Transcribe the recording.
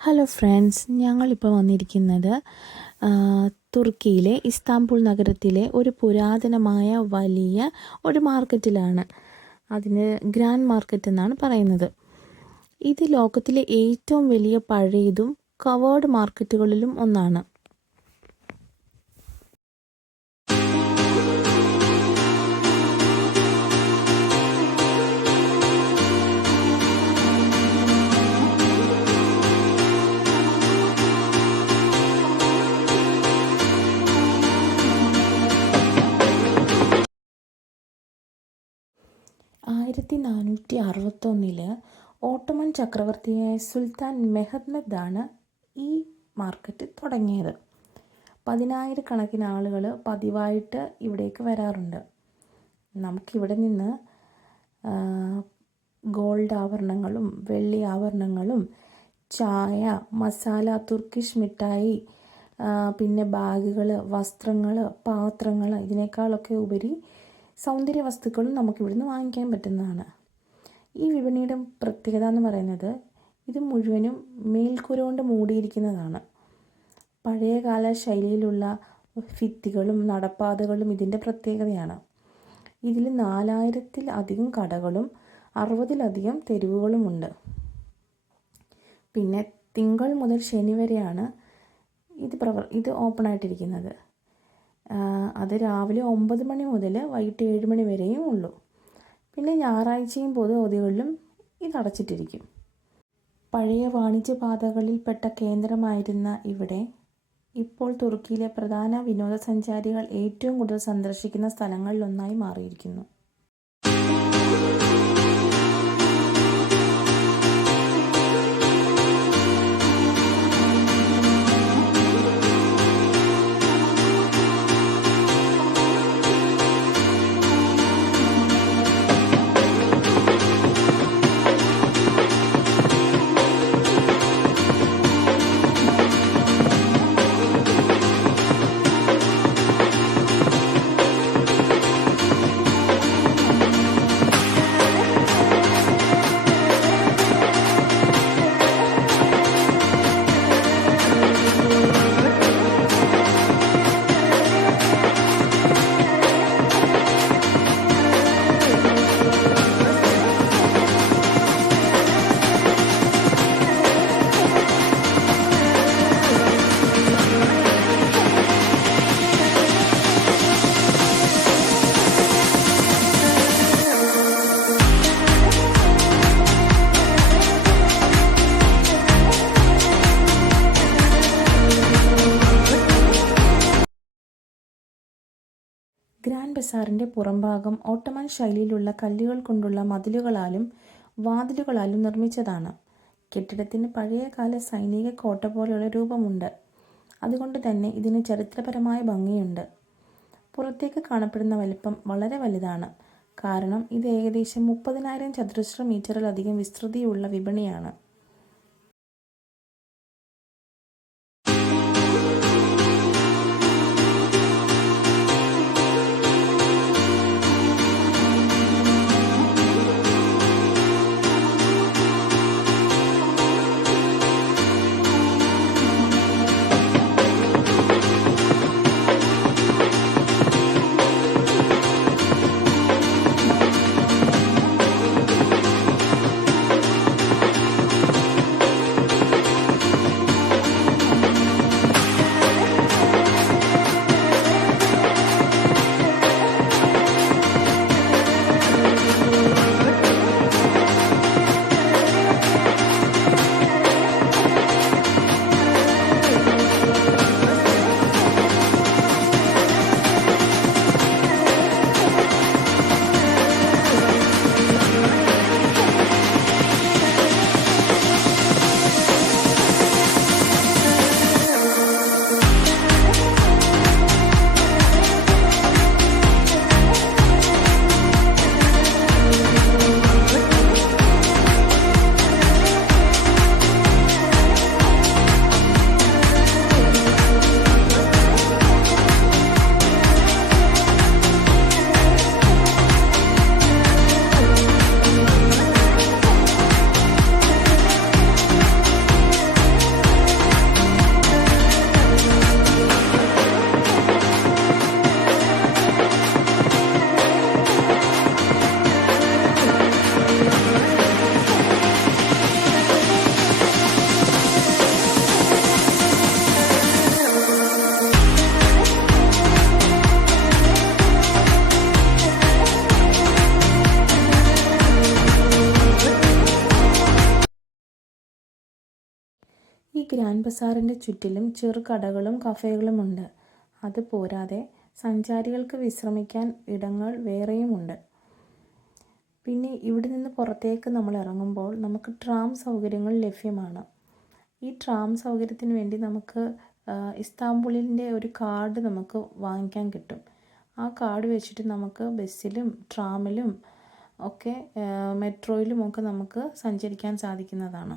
Hello friends, ഞങ്ങളിപ്പോൾ വന്നിരിക്കുന്നത് തുർക്കിയിലെ ഇസ്താംബുൾ നഗരത്തിലെ ഒരു പുരാതനമായ വലിയ ഒരു മാർക്കറ്റിലാണ്. അതിന് ഗ്രാൻഡ് മാർക്കറ്റ് എന്നാണ് പറയുന്നത്. ഇത് ലോകത്തിലെ ഏറ്റവും വലിയ പഴയതും കവേർഡ് മാർക്കറ്റുകളിലും ഒന്നാണ്. ആയിരത്തി 461 ഓട്ടോമൻ ചക്രവർത്തിയായ സുൽത്താൻ മെഹ്മെദാണ് ഈ മാർക്കറ്റ് തുടങ്ങിയത്. 10,000-കണക്കിന് ആളുകൾ പതിവായിട്ട് ഇവിടേക്ക് വരാറുണ്ട്. നമുക്കിവിടെ നിന്ന് ഗോൾഡ് ആഭരണങ്ങളും വെള്ളി ആഭരണങ്ങളും ചായ, മസാല, തുർക്കിഷ് മിഠായി, പിന്നെ ബാഗുകൾ, വസ്ത്രങ്ങൾ, പാത്രങ്ങൾ, ഇതിനേക്കാളൊക്കെ ഉപരി സൗന്ദര്യ വസ്തുക്കളും നമുക്കിവിടുന്ന് വാങ്ങിക്കാൻ പറ്റുന്നതാണ്. ഈ വിപണിയുടെ പ്രത്യേകത എന്ന് പറയുന്നത് ഇത് മുഴുവനും മേൽക്കൂര കൊണ്ട് മൂടിയിരിക്കുന്നതാണ്. പഴയകാല ശൈലിയിലുള്ള ഭിത്തികളും നടപ്പാതകളും ഇതിൻ്റെ പ്രത്യേകതയാണ്. ഇതിൽ 4,000-ൽ-അധികം കടകളും 60-ലധികം തെരുവുകളുമുണ്ട്. പിന്നെ തിങ്കൾ മുതൽ ശനി വരെയാണ് ഇത് ഓപ്പൺ ആയിട്ടിരിക്കുന്നത്. അത് രാവിലെ 9 മണി മുതൽ വൈകിട്ട് 7 മണി വരെയും ഉള്ളൂ. പിന്നെ ഞായറാഴ്ചയും പൊതു അവധികളിലും ഇത് അടച്ചിട്ടിരിക്കും. പഴയ വാണിജ്യപാതകളിൽപ്പെട്ട കേന്ദ്രമായിരുന്ന ഇവിടെ ഇപ്പോൾ തുർക്കിയിലെ പ്രധാന വിനോദസഞ്ചാരികൾ ഏറ്റവും കൂടുതൽ സന്ദർശിക്കുന്ന സ്ഥലങ്ങളിലൊന്നായി മാറിയിരിക്കുന്നു. ഗ്രാൻഡ് ബസാറിൻ്റെ പുറംഭാഗം ഓട്ടോമൻ ശൈലിയിലുള്ള കല്ലുകൾ കൊണ്ടുള്ള മതിലുകളാലും വാതിലുകളാലും നിർമ്മിച്ചതാണ്. കെട്ടിടത്തിന് പഴയകാല സൈനിക കോട്ട പോലെയുള്ള രൂപമുണ്ട്. അതുകൊണ്ട് തന്നെ ഇതിന് ചരിത്രപരമായ ഭംഗിയുണ്ട്. പുറത്തേക്ക് കാണപ്പെടുന്ന വലിപ്പം വളരെ വലുതാണ്. കാരണം ഇത് ഏകദേശം 30,000 ചതുരശ്ര മീറ്ററിലധികം വിസ്തൃതിയുള്ള വിപണിയാണ്. ഈ ഗ്രാൻഡ് ബസാറിൻ്റെ ചുറ്റിലും ചെറു കടകളും കഫേകളുമുണ്ട്. അത് പോരാതെ സഞ്ചാരികൾക്ക് വിശ്രമിക്കാൻ ഇടങ്ങൾ വേറെയുമുണ്ട്. പിന്നെ ഇവിടെ നിന്ന് പുറത്തേക്ക് നമ്മൾ ഇറങ്ങുമ്പോൾ നമുക്ക് ട്രാം സൗകര്യങ്ങൾ ലഭ്യമാണ്. ഈ ട്രാം സൗകര്യത്തിന് വേണ്ടി നമുക്ക് ഇസ്താംബുളിൻ്റെ ഒരു കാർഡ് നമുക്ക് വാങ്ങിക്കാൻ കിട്ടും. ആ കാർഡ് വെച്ചിട്ട് നമുക്ക് ബസ്സിലും ട്രാമിലും ഒക്കെ മെട്രോയിലുമൊക്കെ നമുക്ക് സഞ്ചരിക്കാൻ സാധിക്കുന്നതാണ്.